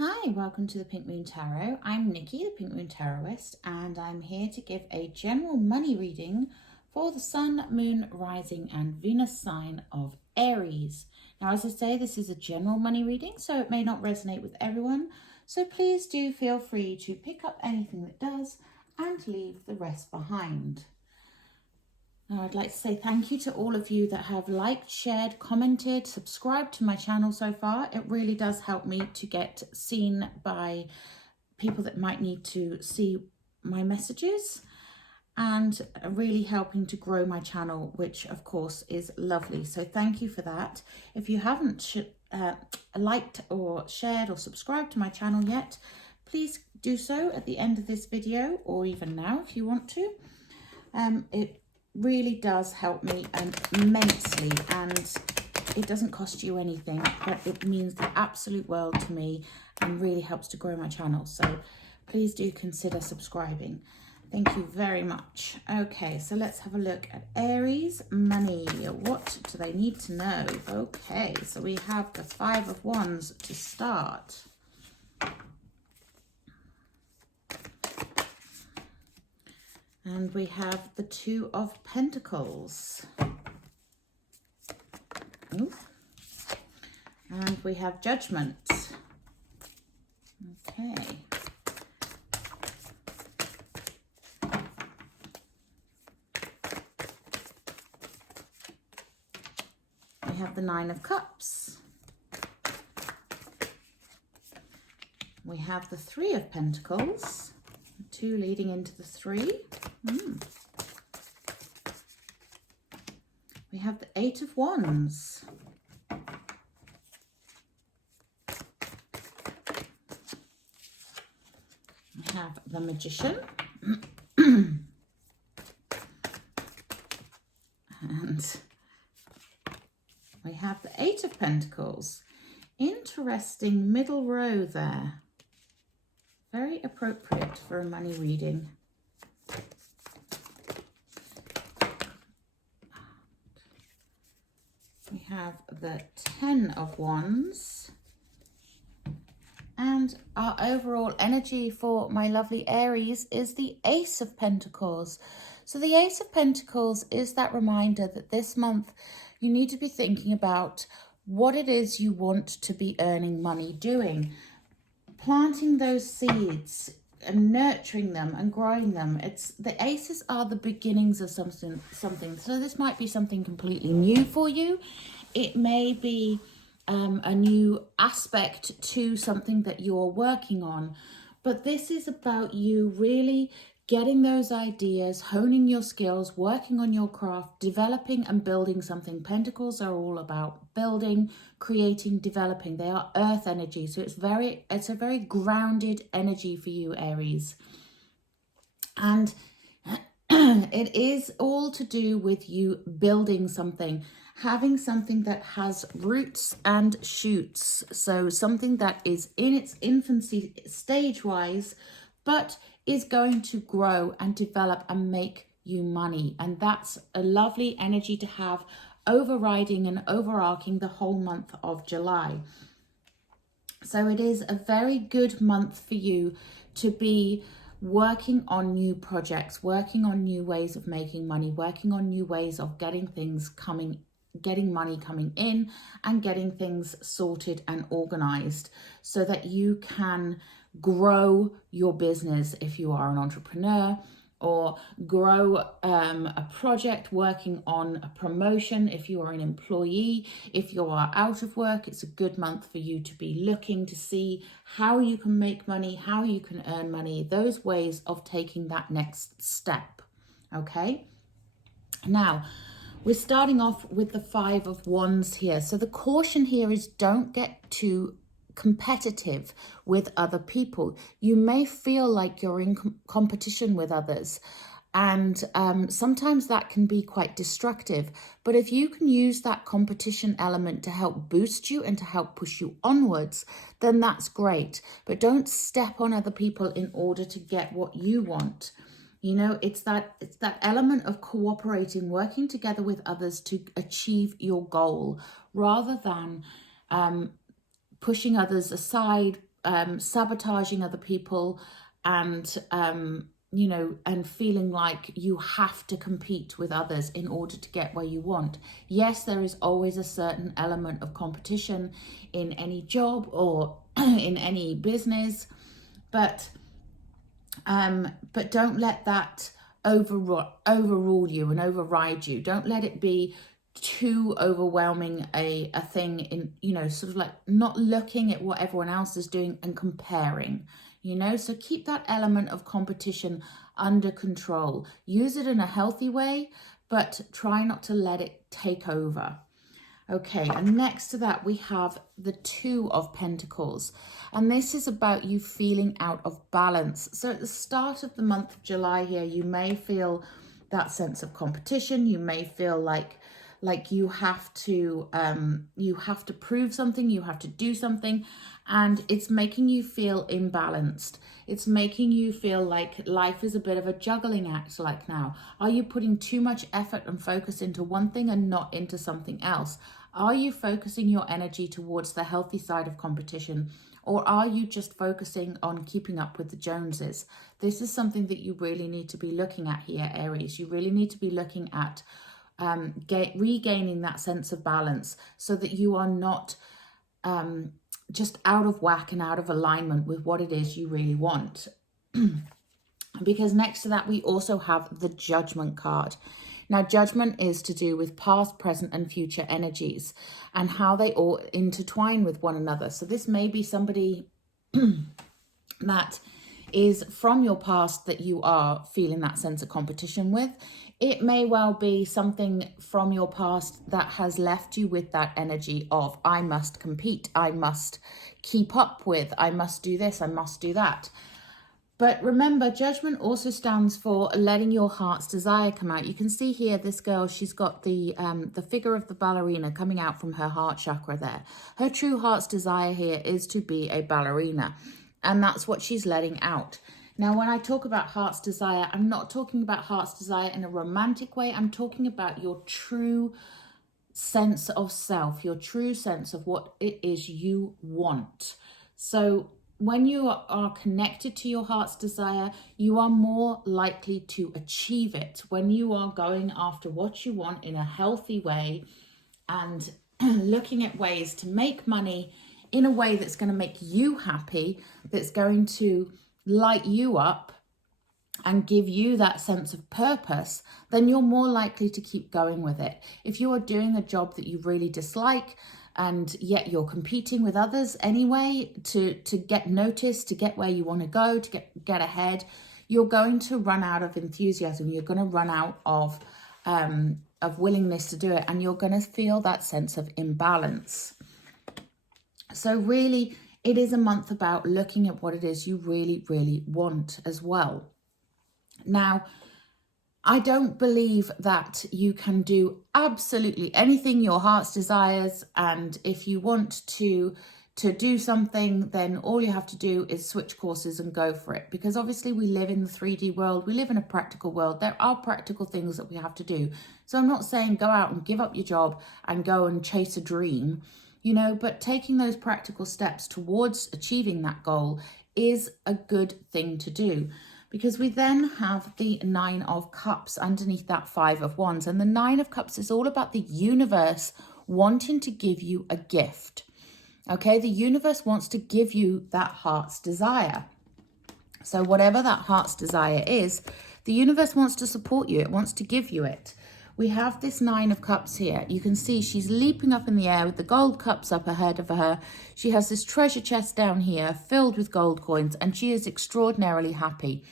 Hi, welcome to the Pink Moon Tarot. I'm Nikki, the Pink Moon Tarotist, and I'm here to give a general money reading for the Sun, Moon, Rising, and Venus sign of Aries. Now, as I say, this is a general money reading, so it may not resonate with everyone. So please do feel free to pick up anything that does and leave the rest behind. Now, I'd like to say thank you to all of you that have liked, shared, commented, subscribed to my channel so far. It really does help me to get seen by people that might need to see my messages and really helping to grow my channel, which of course is lovely. So thank you for that. If you haven't liked or shared or subscribed to my channel yet, please do so at the end of this video, or even now if you want to. It really does help me immensely, and it doesn't cost you anything, but it means the absolute world to me and really helps to grow my channel. So please do consider subscribing. Thank you very much. Okay, so let's have a look at Aries money. What do they need to know? Okay, so we have the 5 of Wands to start. And we have the 2 of Pentacles. Ooh. And we have Judgment. Okay. We have the 9 of Cups. We have the 3 of Pentacles. 2 leading into the 3. We have the 8 of Wands. We have the Magician. And we have the 8 of Pentacles. Interesting middle row there. Very appropriate for a money reading. We have the 10 of Wands. And our overall energy for my lovely Aries is the Ace of Pentacles. So the Ace of Pentacles is that reminder that this month you need to be thinking about what it is you want to be earning money doing. Planting those seeds and nurturing them and growing them. It's the aces are the beginnings of something. So this might be something completely new for you. It may be a new aspect to something that you're working on. But this is about you really getting those ideas, honing your skills, working on your craft, developing and building something. Pentacles are all about building, creating, developing. They are earth energy. So it's a very grounded energy for you, Aries. And it is all to do with you building something, having something that has roots and shoots. So something that is in its infancy stage-wise, but is going to grow and develop and make you money. And that's a lovely energy to have overriding and overarching the whole month of July. So it is a very good month for you to be working on new projects, working on new ways of making money, working on new ways of getting money coming in and getting things sorted and organized so that you can grow your business if you are an entrepreneur, or grow a project working on a promotion if you are an employee. If you are out of work, it's a good month for you to be looking to see how you can make money, how you can earn money, those ways of taking that next step. Okay, now we're starting off with the 5 of Wands here. So the caution here is don't get too competitive with other people. You may feel like you're in competition with others, and sometimes that can be quite destructive. But if you can use that competition element to help boost you and to help push you onwards, then that's great. But don't step on other people in order to get what you want. You know, it's that element of cooperating, working together with others to achieve your goal, rather than pushing others aside, sabotaging other people and, you know, and feeling like you have to compete with others in order to get where you want. Yes, there is always a certain element of competition in any job or in any business, but don't let that overrule you and override you. Don't let it be too overwhelming a thing in, you know, sort of like not looking at what everyone else is doing and comparing, you know. So keep that element of competition under control. Use it in a healthy way, but try not to let it take over. Okay, and next to that we have the Two of Pentacles, and this is about you feeling out of balance. So at the start of the month of July here, you may feel that sense of competition. You may feel like you have to prove something, you have to do something, and it's making you feel imbalanced. It's making you feel like life is a bit of a juggling act. Like, now, are you putting too much effort and focus into one thing and not into something else? Are you focusing your energy towards the healthy side of competition, or are you just focusing on keeping up with the Joneses? This is something that you really need to be looking at here, Aries. You really need to be looking at regaining that sense of balance so that you are not just out of whack and out of alignment with what it is you really want. Because next to that, we also have the Judgment card. Now, Judgment is to do with past, present, and future energies and how they all intertwine with one another. So this may be somebody that is from your past that you are feeling that sense of competition with. It may well be something from your past that has left you with that energy of, I must compete, I must keep up with, I must do this, I must do that. But remember, Judgment also stands for letting your heart's desire come out. You can see here, this girl, she's got the figure of the ballerina coming out from her heart chakra there. Her true heart's desire here is to be a ballerina, and that's what she's letting out. Now, when I talk about heart's desire, I'm not talking about heart's desire in a romantic way. I'm talking about your true sense of self, your true sense of what it is you want. So when you are connected to your heart's desire, you are more likely to achieve it. When you are going after what you want in a healthy way and looking at ways to make money in a way that's going to make you happy, that's going to light you up and give you that sense of purpose, then you're more likely to keep going with it. If you are doing a job that you really dislike, and yet you're competing with others anyway to get noticed, to get where you want to go, to get ahead, you're going to run out of enthusiasm. You're going to run out of willingness to do it, and you're going to feel that sense of imbalance. So really, it is a month about looking at what it is you really, really want as well. Now, I don't believe that you can do absolutely anything your heart's desires, and if you want to do something, then all you have to do is switch courses and go for it. Because obviously we live in the 3D world, we live in a practical world. There are practical things that we have to do. So I'm not saying go out and give up your job and go and chase a dream, you know, but taking those practical steps towards achieving that goal is a good thing to do. Because we then have the Nine of Cups underneath that Five of Wands. And the Nine of Cups is all about the universe wanting to give you a gift. Okay, the universe wants to give you that heart's desire. So whatever that heart's desire is, the universe wants to support you. It wants to give you it. We have this Nine of Cups here. You can see she's leaping up in the air with the gold cups up ahead of her. She has this treasure chest down here filled with gold coins, and she is extraordinarily happy.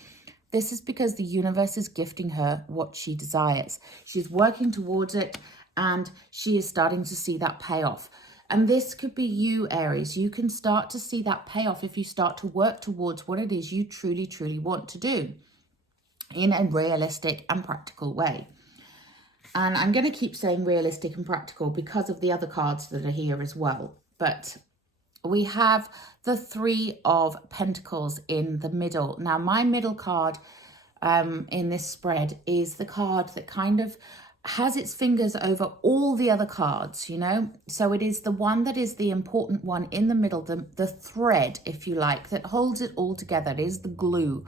This is because the universe is gifting her what she desires. She's working towards it, and she is starting to see that payoff. And this could be you, Aries. You can start to see that payoff if you start to work towards what it is you truly, truly want to do in a realistic and practical way. And I'm going to keep saying realistic and practical because of the other cards that are here as well. But we have the Three of Pentacles in the middle. Now, my middle card in this spread is the card that kind of has its fingers over all the other cards, you know? So it is the one that is the important one in the middle, the thread, if you like, that holds it all together. It is the glue.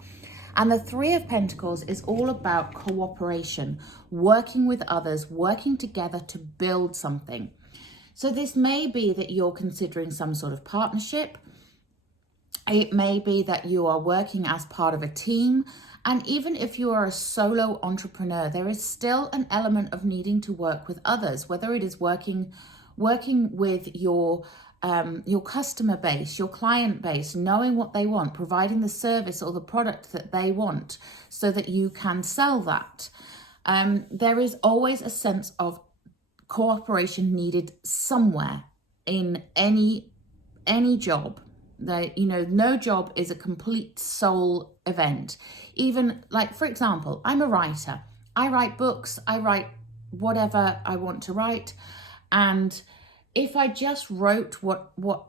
And the Three of Pentacles is all about cooperation, working with others, working together to build something. So this may be that you're considering some sort of partnership. It may be that you are working as part of a team. And even if you are a solo entrepreneur, there is still an element of needing to work with others, whether it is working with your customer base, your client base, knowing what they want, providing the service or the product that they want so that you can sell that. There is always a sense of cooperation needed somewhere in any job. That, you know, no job is a complete sole event. Even like, for example, I'm a writer. I write books, I write whatever I want to write. And if I just wrote what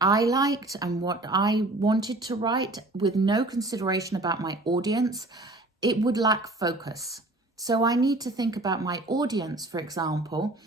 I liked and what I wanted to write with no consideration about my audience, it would lack focus. So I need to think about my audience, for example,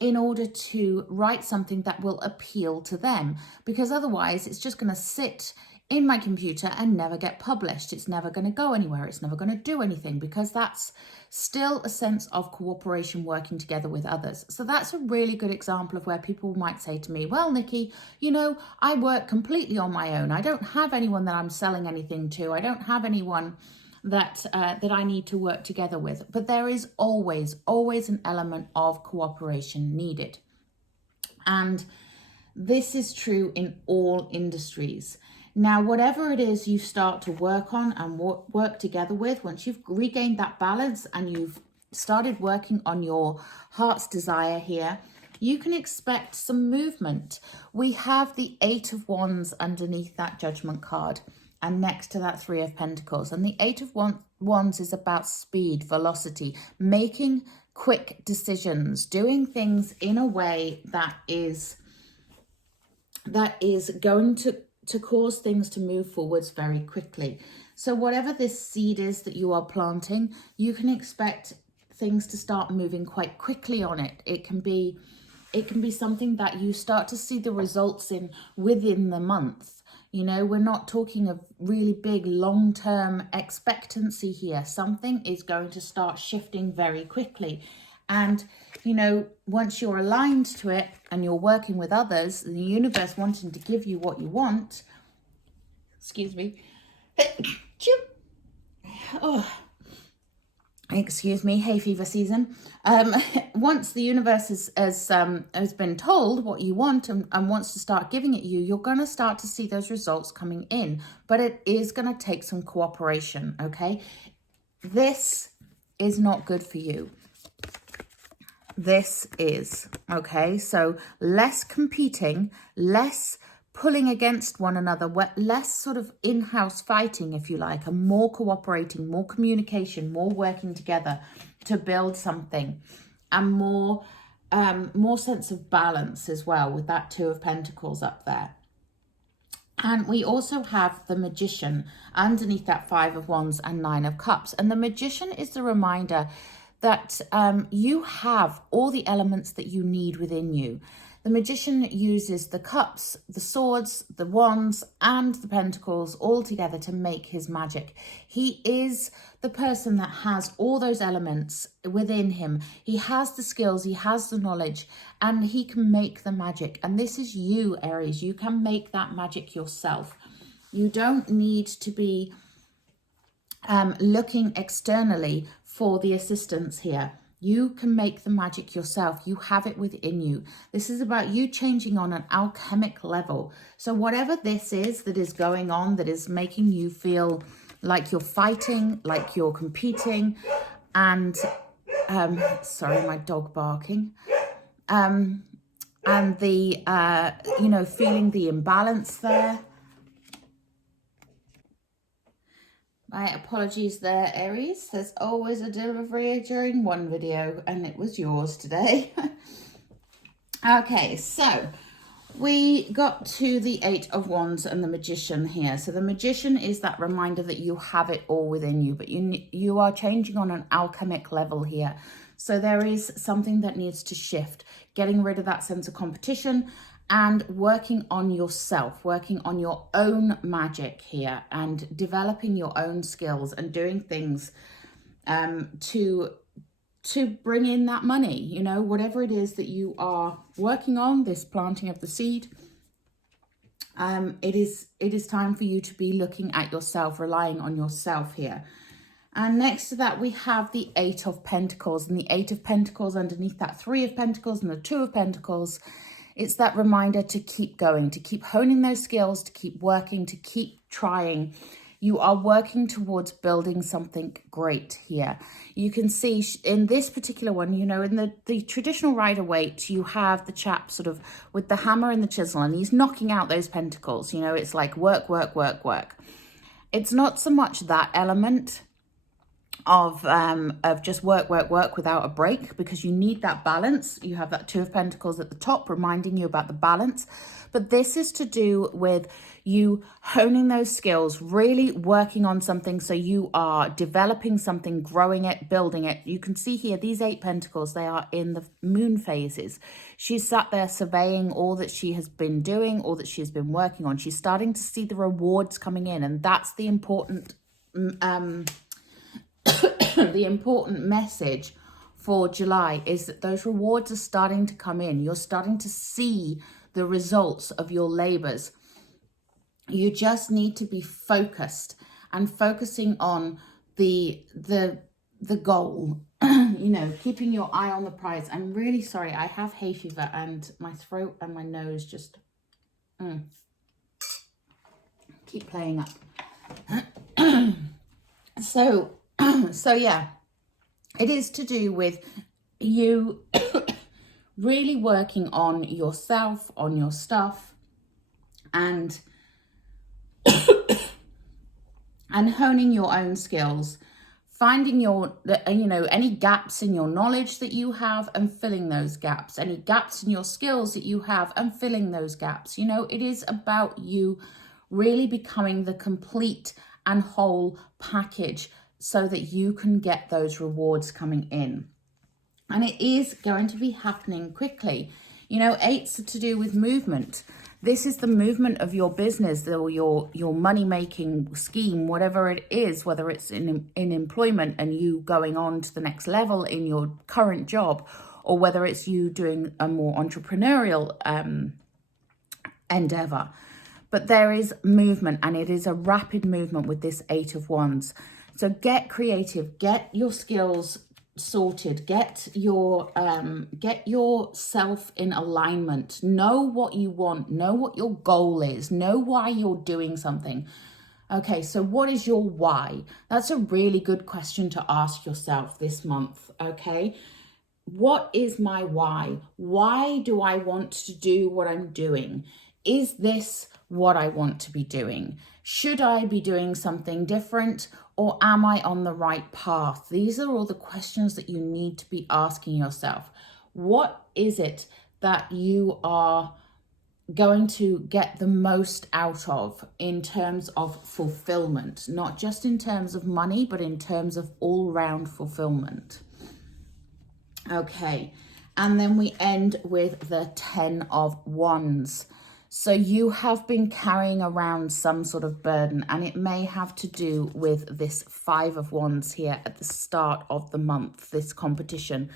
in order to write something that will appeal to them, because otherwise it's just going to sit in my computer and never get published. It's never going to go anywhere. It's never going to do anything, because that's still a sense of cooperation, working together with others. So that's a really good example of where people might say to me, well, Nikki, you know, I work completely on my own. I don't have anyone that I'm selling anything to. I don't have anyone that I need to work together with. But there is always an element of cooperation needed. And this is true in all industries. Now, whatever it is you start to work on and work together with, once you've regained that balance and you've started working on your heart's desire here, you can expect some movement. We have the Eight of Wands underneath that Judgment card, and next to that Three of Pentacles. And the Eight of Wands is about speed, velocity, making quick decisions, doing things in a way that is going to cause things to move forwards very quickly. So whatever this seed is that you are planting, you can expect things to start moving quite quickly on it. It can be something that you start to see the results in within the month. You know, we're not talking of really big long-term expectancy here. Something is going to start shifting very quickly. And, you know, once you're aligned to it and you're working with others, the universe wanting to give you what you want, excuse me, oh, excuse me, hay fever season. Once the universe has been told what you want and wants to start giving it you, you're going to start to see those results coming in. But it is going to take some cooperation, okay? This is not good for you. This is, okay? So less competing, less pulling against one another, less sort of in-house fighting, if you like, and more cooperating, more communication, more working together to build something, and more sense of balance as well with that Two of Pentacles up there. And we also have the Magician underneath that Five of Wands and Nine of Cups. And the Magician is the reminder that you have all the elements that you need within you. The Magician uses the cups, the swords, the wands, and the pentacles all together to make his magic. He is the person that has all those elements within him. He has the skills, he has the knowledge, and he can make the magic. And this is you, Aries. You can make that magic yourself. You don't need to be looking externally for the assistance here. You can make the magic yourself. You have it within you. This is about you changing on an alchemic level. So whatever this is that is going on, that is making you feel like you're fighting, like you're competing, and sorry, my dog barking, and the you know, feeling the imbalance there. My apologies there, Aries. There's always a delivery during one video, and it was yours today. Okay, so we got to the Eight of Wands and the Magician here. So the Magician is that reminder that you have it all within you, but you are changing on an alchemic level here. So there is something that needs to shift, getting rid of that sense of competition and working on yourself, working on your own magic here and developing your own skills and doing things to bring in that money, you know, whatever it is that you are working on, this planting of the seed. It is time for you to be looking at yourself, relying on yourself here. And next to that, we have the Eight of Pentacles, and the Eight of Pentacles underneath that Three of Pentacles and the Two of Pentacles. It's that reminder to keep going, to keep honing those skills, to keep working, to keep trying. You are working towards building something great here. You can see in this particular one, you know, in the traditional Rider-Waite, you have the chap sort of with the hammer and the chisel, and he's knocking out those pentacles. You know, it's like work, work, work, work. It's not so much that element of just work, work, work without a break, because you need that balance. You have that Two of Pentacles at the top reminding you about the balance. But this is to do with you honing those skills, really working on something. So you are developing something, growing it, building it. You can see here, these Eight Pentacles, they are in the moon phases. She's sat there surveying all that she has been doing, all that she's been working on. She's starting to see the rewards coming in. And that's the important the important message for July, is that those rewards are starting to come in. You're starting to see the results of your labors. You just need to be focused and focusing on the goal, you know, keeping your eye on the prize. I'm really sorry. I have hay fever and my throat and my nose just keep playing up. So yeah, it is to do with you really working on yourself, on your stuff, and and honing your own skills, finding your, you know, any gaps in your knowledge that you have and filling those gaps, any gaps in your skills that you have and filling those gaps. You know, it is about you really becoming the complete and whole package so that you can get those rewards coming in. And it is going to be happening quickly. You know, eights are to do with movement. This is the movement of your business or your money-making scheme, whatever it is, whether it's in employment and you going on to the next level in your current job, or whether it's you doing a more entrepreneurial endeavor. But there is movement, and it is a rapid movement with this Eight of Wands. So get creative, get your skills sorted, get yourself in alignment, know what you want, know what your goal is, know why you're doing something. Okay, so what is your why? That's a really good question to ask yourself this month, okay? What is my why? Why do I want to do what I'm doing? Is this what I want to be doing? Should I be doing something different, or am I on the right path? These are all the questions that you need to be asking yourself. What is it that you are going to get the most out of in terms of fulfillment? Not just in terms of money, but in terms of all-round fulfillment. Okay, and then we end with the 10 of Wands. So you have been carrying around some sort of burden, and it may have to do with this 5 of Wands here at the start of the month, this competition.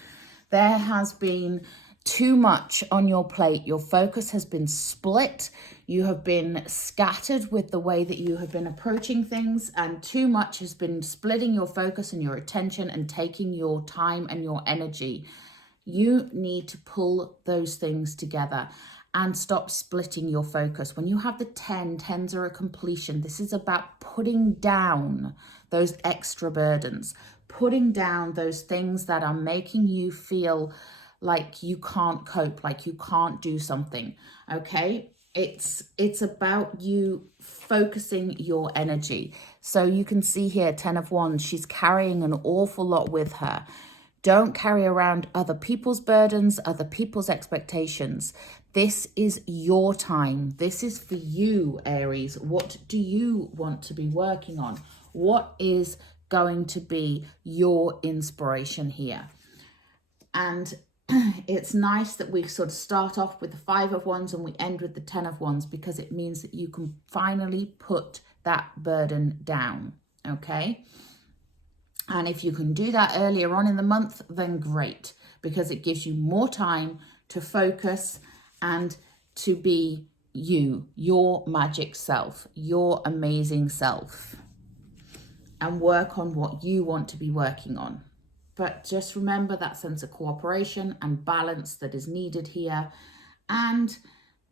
There has been too much on your plate. Your focus has been split. You have been scattered with the way that you have been approaching things, and too much has been splitting your focus and your attention and taking your time and your energy. You need to pull those things together and stop splitting your focus. When you have the 10, 10s are a completion. This is about putting down those extra burdens, putting down those things that are making you feel like you can't cope, like you can't do something, okay? It's about you focusing your energy. So you can see here, 10 of Wands, she's carrying an awful lot with her. Don't carry around other people's burdens, other people's expectations. This is your time. This is for you, Aries. What do you want to be working on? What is going to be your inspiration here? And it's nice that we sort of start off with the 5 of Wands and we end with the 10 of Wands, because it means that you can finally put that burden down, okay? And if you can do that earlier on in the month, then great, because it gives you more time to focus and to be you, your magic self, your amazing self, and work on what you want to be working on. But just remember that sense of cooperation and balance that is needed here, and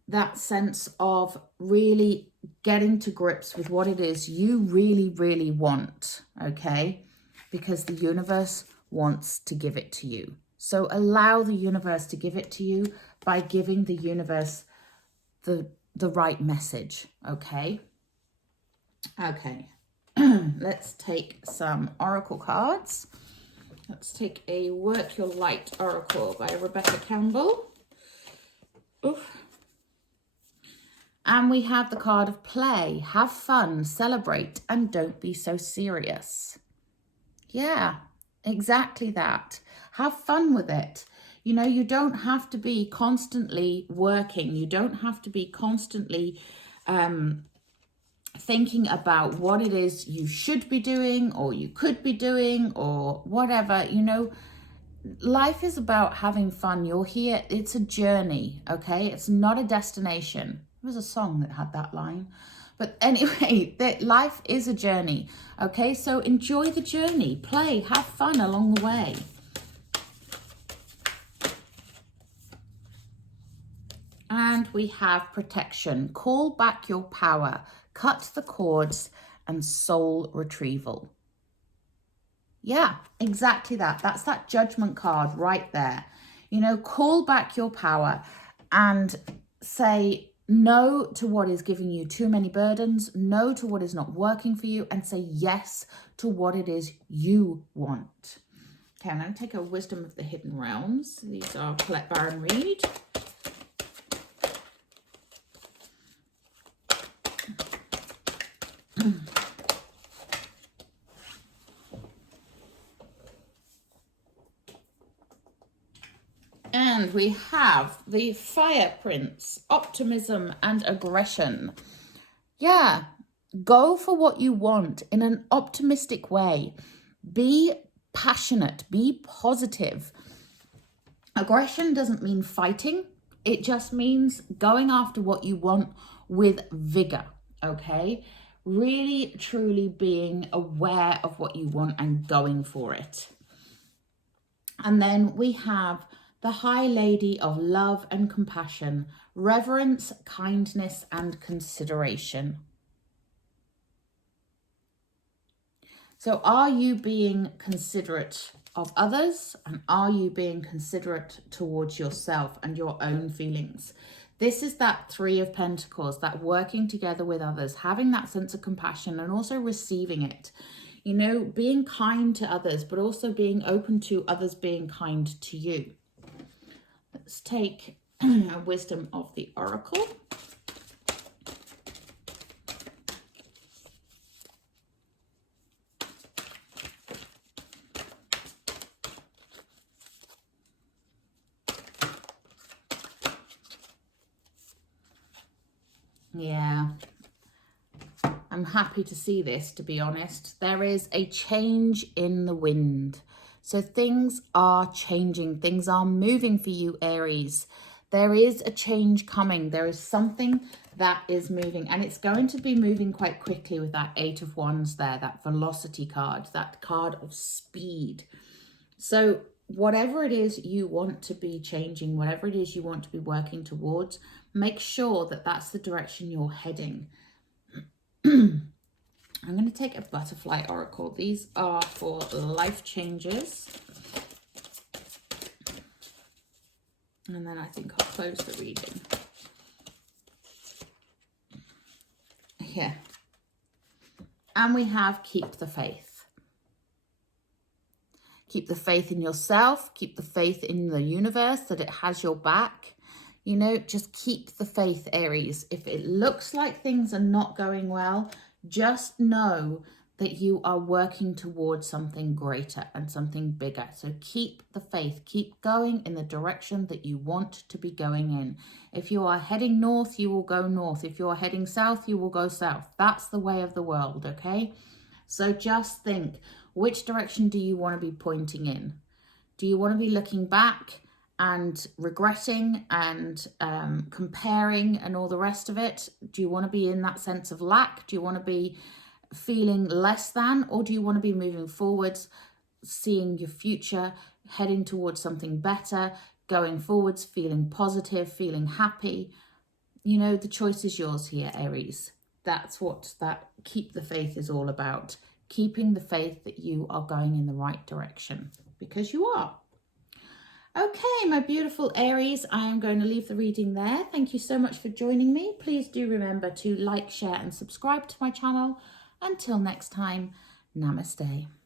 that sense of really getting to grips with what it is you really, really want, okay? Because the universe wants to give it to you. So allow the universe to give it to you by giving the universe the right message, okay? Okay, let's take some oracle cards. Let's take a Work Your Light Oracle by Rebecca Campbell. Oof. And we have the card of play. Have fun, celebrate, and don't be so serious. Yeah, exactly that. Have fun with it. You know, you don't have to be constantly working. You don't have to be constantly thinking about what it is you should be doing or you could be doing or whatever. You know, life is about having fun. You're here. It's a journey, okay? It's not a destination. There was a song that had that line. But anyway, life is a journey, okay? So enjoy the journey, play, have fun along the way. And we have protection. Call back your power, cut the cords, and soul retrieval. Yeah, exactly that. That's that judgment card right there. You know, call back your power and say no to what is giving you too many burdens, no to what is not working for you, and say yes to what it is you want. Okay, I'm going to take a Wisdom of the Hidden Realms. These are Colette Baron Reid. And we have the Fire Prince, optimism and aggression. Yeah, go for what you want in an optimistic way. Be passionate, be positive. Aggression doesn't mean fighting. It just means going after what you want with vigor, okay? Really, truly being aware of what you want and going for it. And then we have the High Lady of Love and Compassion, reverence, kindness, and consideration. So are you being considerate of others, and are you being considerate towards yourself and your own feelings? This is that 3 of Pentacles, that working together with others, having that sense of compassion and also receiving it. You know, being kind to others, but also being open to others being kind to you. Let's take a Wisdom of the Oracle. Yeah, I'm happy to see this, to be honest. There is a change in the wind. So things are changing. Things are moving for you, Aries. There is a change coming. There is something that is moving, and it's going to be moving quite quickly with that 8 of Wands there, that velocity card, that card of speed. So whatever it is you want to be changing, whatever it is you want to be working towards, make sure that that's the direction you're heading. I'm going to take a Butterfly Oracle. These are for life changes. And then I think I'll close the reading. Here. And we have keep the faith. Keep the faith in yourself. Keep the faith in the universe that it has your back. You know, just keep the faith, Aries. If it looks like things are not going well, just know that you are working towards something greater and something bigger. So keep the faith, keep going in the direction that you want to be going in. If you are heading north, you will go north. If you are heading south, you will go south. That's the way of the world, okay? So just think, which direction do you want to be pointing in? Do you want to be looking back and regretting and comparing and all the rest of it? Do you want to be in that sense of lack? Do you want to be feeling less than, or do you want to be moving forwards, seeing your future, heading towards something better, going forwards, feeling positive, feeling happy? You know, the choice is yours here, Aries. That's what that keep the faith is all about. Keeping the faith that you are going in the right direction, because you are. Okay, my beautiful Aries, I am going to leave the reading there. Thank you so much for joining me. Please do remember to like, share and subscribe to my channel. Until next time, namaste.